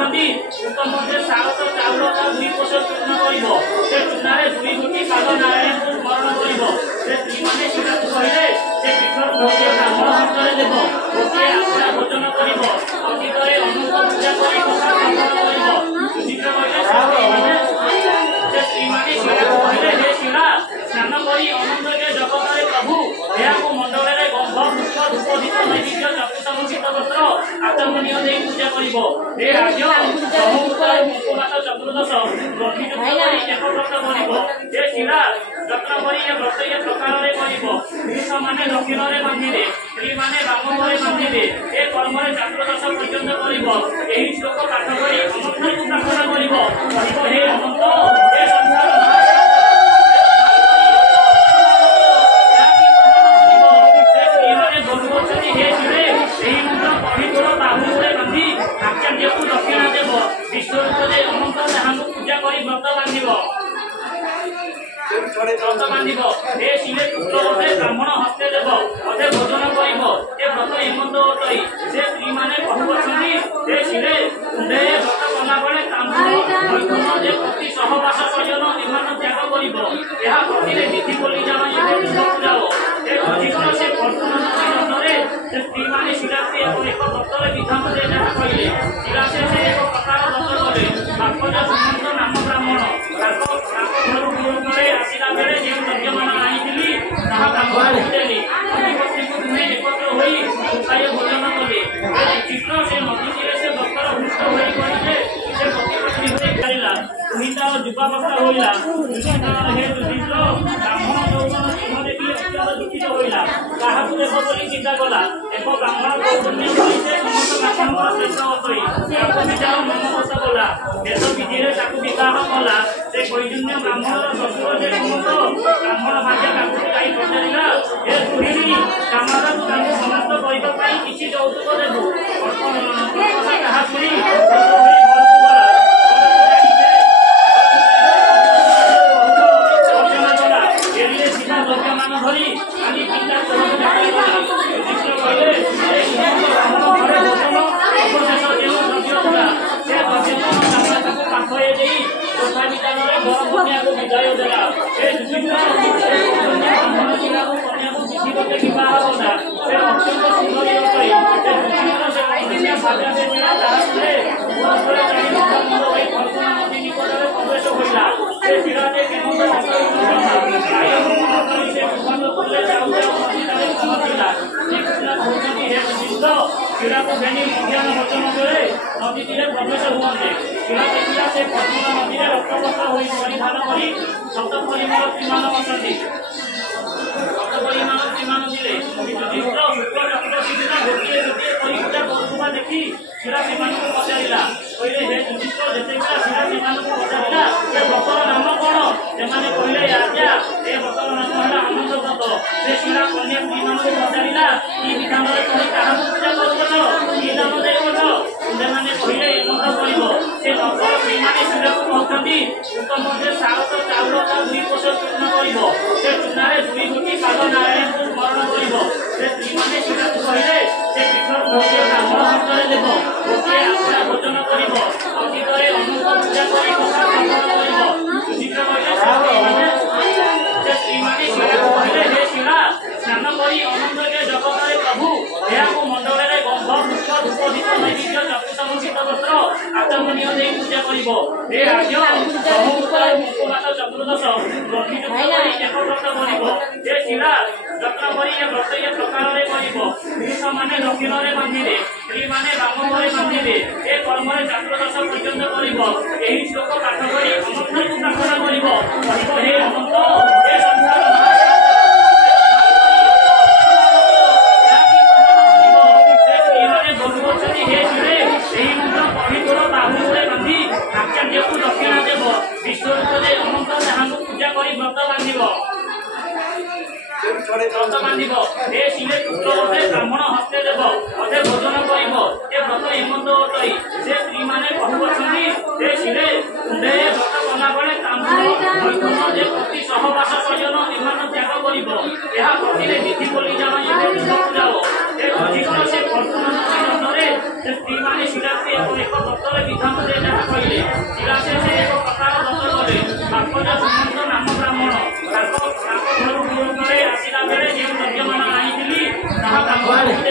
କହୁଛନ୍ତି ଉପମଧ୍ୟ ଶାରଦ ଚାଉଳ ବା 2 କୋଶ ଚୂର୍ଣ୍ଣ କରିବ। ସେ ଚୂର୍ଣ୍ଣରେ 2 ଗୋଟି ପାଦ ନାରାୟଣଙ୍କୁ ସ୍ମରଣ କରିବ। ସେ ସ୍ତ୍ରୀମାନେ ଶିଳାକୁ କହିଲେ ସେ ପୀଠରୁ ଗୋଟିଏ ବ୍ରାହ୍ମଣ ହସ୍ତରେ ଦେବ, ଗୋଟିଏ ଆଶ୍ରା ଭୋଜନ କରିବ, ଅତୀତରେ ଅନନ୍ତ ପୂଜା କରି କଥା ସ୍ଥାପନ କରିବ। ସୁଶୀଘ୍ର କହିଲେ ସେ ସ୍ତ୍ରୀମାନେ ଶିଳାକୁ କହିଲେ ହେ ଶିଳା, ସ୍ନାନ କରି ଅନନ୍ତକେ ଜଗତରେ ପ୍ରଭୁ ଏହାକୁ ମଣ୍ଡଳରେ ଗନ୍ଧ ପୁଷ୍ପ ଧୂପ ଦୀପ ନୈବେଦ୍ୟ ଚତୁର୍ସମୁଚିତ ବସ୍ତ୍ର ଆଚମନୀୟ ଦେଇ ପୂଜା କରିବ। ହେ ରାଜ୍ୟ ବ୍ରହ୍ମପୁତ୍ର ମୁଖପାତ ଚତୁର୍ଦଶ ଗଣ୍ଠିଯୁକ୍ତ କରି ଏକ ବ୍ରତ କରିବ। ହେ ଶିଳା, ଯତ୍ନ କରି ଏ ବ୍ରତ ଏ ପ୍ରକାରରେ କରିବ। ପୁରୁଷମାନେ ଦକ୍ଷିଣରେ ବାନ୍ଧିବେ, ସ୍ତ୍ରୀମାନେ ବାମରେ ବାନ୍ଧିବେ। ଏ କର୍ମରେ ଚତୁର୍ଦଶ ପର୍ଯ୍ୟନ୍ତ କରିବ। ଏହି ଶ୍ଲୋକ ପାଠ କରି ଅନନ୍ତଙ୍କୁ ପ୍ରାର୍ଥନା କରିବ। କହିବ ହେ ଅନନ୍ତ, ହେ ସଂସାର दक्षिणा देव विश्वरूप दे अनंत जहां पूजा करी व्रत बांधिब व्रत बांधिब। हे शिले पुत्र होते ब्राह्मण हस्ते देव अधे भोजन करिब। ए व्रत हेमंत होतई से स्त्री माने कहु अछंती हे शिले तुंडे व्रत कला बेले तांबूल मैथुन जे प्रति सहवास सयन एमान त्याग करिब। एहा प्रतिरे विधि बोली जानो ये पूजाओ। ए अधिकर से फर्तुन नरे से स्त्री माने शिलाते एक व्रतरे विधान दे जहा कहिले शिलासे से एक प्रकार व्रत कले बापज सुमंत नाम ब्राह्मण ताको घर गुरुकुले आसिला बेले जे यज्ञमान आईथिली ताहा ब्राह्मण देली अधिपति को दुहे एकत्र होई उपाय भोजन कले। चित्र से नदीरे से भक्तर भ्रष्ट होई कहिले से प्रतिपत्ति होई करिला तुहिता जुबावस्था होइला। हे दुचित्र ब्राह्मण यौवन सिंह देखि अत्यंत दुखित होइला। काहाकु देव बोली चिंता कला एक ब्राह्मण गौतमी से समस्त ब्राह्मण श्रेष्ठ होतई ताको विचार मनोमत कला। देश विधिरे ताको विवाह कला। से कैजन्य ब्राह्मणर शशुर जे समस्त ब्राह्मण भाग्य ताको जाई पचारिला हे सुहिणी कामरा ताको समस्त करिबा पई किछि यौतुक देबु ताहा सुनी धरी खाली पिता शिला को घेनी मध्याह्न भोजन बेले नदी तीरे प्रवेश हुए। शिला देखा से पद्मा नदी में रक्तपत्र हो परिधान कर सप्त परिमाण विमान बसती सप्त परिमाण विमान दिले युधिष्ठिर शुक्ल चतुर्दशी दिन गोटे गोटे पूजा करुवा देखी शिला से पचारा कहले हे युधिष्ठिर जितेबेला शिला से पचारा ये व्रतर नाम कौन से कहले राजा ए व्रतर नाम है आनंद व्रत। से शिला कन्या स्त्री मान पचारा ई विधान पूजा कर नाम देव से कहले एमत कर से नगर स्त्री मैंने शिला को कहते उपमध्य ଶାରଦ ଚାଉଳ ବା 2 କୋଶ ଚୂର୍ଣ୍ଣ କରିବ। ସେ ଚୂର୍ଣ୍ଣରେ 2 ଗୋଟି ପାଦ ନାରାୟଣଙ୍କୁ ସ୍ମରଣ କରିବ। ସେ ସ୍ତ୍ରୀମାନେ ଶିଳାକୁ କହିଲେ ସେ ପୀଠରୁ ଗୋଟିଏ ବ୍ରାହ୍ମଣ ହସ୍ତରେ ଦେବ, ଗୋଟିଏ ଆଶ୍ରା ଭୋଜନ କରିବ, ଅତୀତରେ ଅନନ୍ତ ପୂଜା କରି କଥା ସ୍ଥାପନ କରିବ। ସୁଶୀଘ୍ର କହିଲେ ସେ ସ୍ତ୍ରୀମାନେ ଶିଳାକୁ କହିଲେ ହେ ଶିଳା, ସ୍ନାନ କରି ଅନନ୍ତକେ ଜଗତରେ ପ୍ରଭୁ ଏହାକୁ ମଣ୍ଡଳରେ ଗନ୍ଧ ପୁଷ୍ପ ଧୂପ ଦୀପ ନୈବେଦ୍ୟ ଚତୁର୍ସମୁଚିତ ବସ୍ତ୍ର ଆଚମନୀୟ ଦେଇ ପୂଜା କରିବ। ହେ ରାଜ୍ୟ ବ୍ରହ୍ମପୁତ୍ର ମୁଖପାତ ଚତୁର୍ଦଶ ଗଣ୍ଠିଯୁକ୍ତ କରି ଏକ ବ୍ରତ କରିବ। ହେ ଶିଳା, ଯତ୍ନ କରି ଏ ବ୍ରତ ଏ ପ୍ରକାରରେ କରିବ। ପୁରୁଷମାନେ ଦକ୍ଷିଣରେ ବାନ୍ଧିବେ, ସ୍ତ୍ରୀମାନେ ବାମରେ ବାନ୍ଧିବେ। ଏ କର୍ମରେ ଚତୁର୍ଦଶ ପର୍ଯ୍ୟନ୍ତ କରିବ। ଏହି ଶ୍ଲୋକ ପାଠ କରି ଅନନ୍ତଙ୍କୁ ପ୍ରାର୍ଥନା କରିବ। କହିବ ହେ ଅନନ୍ତ, ହେ ସଂସାର दक्षिणा देव विश्वरूप दे अनंत जहां पूजा करी व्रत बांधिब व्रत बांधिब। हे शिले पुत्र होते ब्राह्मण हस्ते देव अधे भोजन करिब। ए व्रत हेमंत होतई से स्त्री माने कहु अछंती हे शिले तुंडे व्रत कला बेले तांबूल मैथुन जे प्रति सहवास सयन एमान त्याग करिब। एहा प्रतिरे विधि बोली जानो ये पूजाओ। ए अधिकर से फर्तुन नरे से स्त्रीମାନେ ଶିଳାସେ ଏକ ପତ୍ରରେ ବିଧାନ ଦେ ଯାହା କହିଲେ ଶିଳାସେ ସେ ଏକ ପ୍ରକାର ଦତ୍ତ କଲେ ବାପଜ ସୁମନ୍ତ ନାମ ବ୍ରାହ୍ମଣ ତାଙ୍କ ଘରୁ ଗୁରୁକୁଳରେ ଆସିଲା ବେଳେ ଯେଉଁ ଯଜ୍ଞମାନ ଆଣିଥିଲି ତାହା ବ୍ରାହ୍ମଣ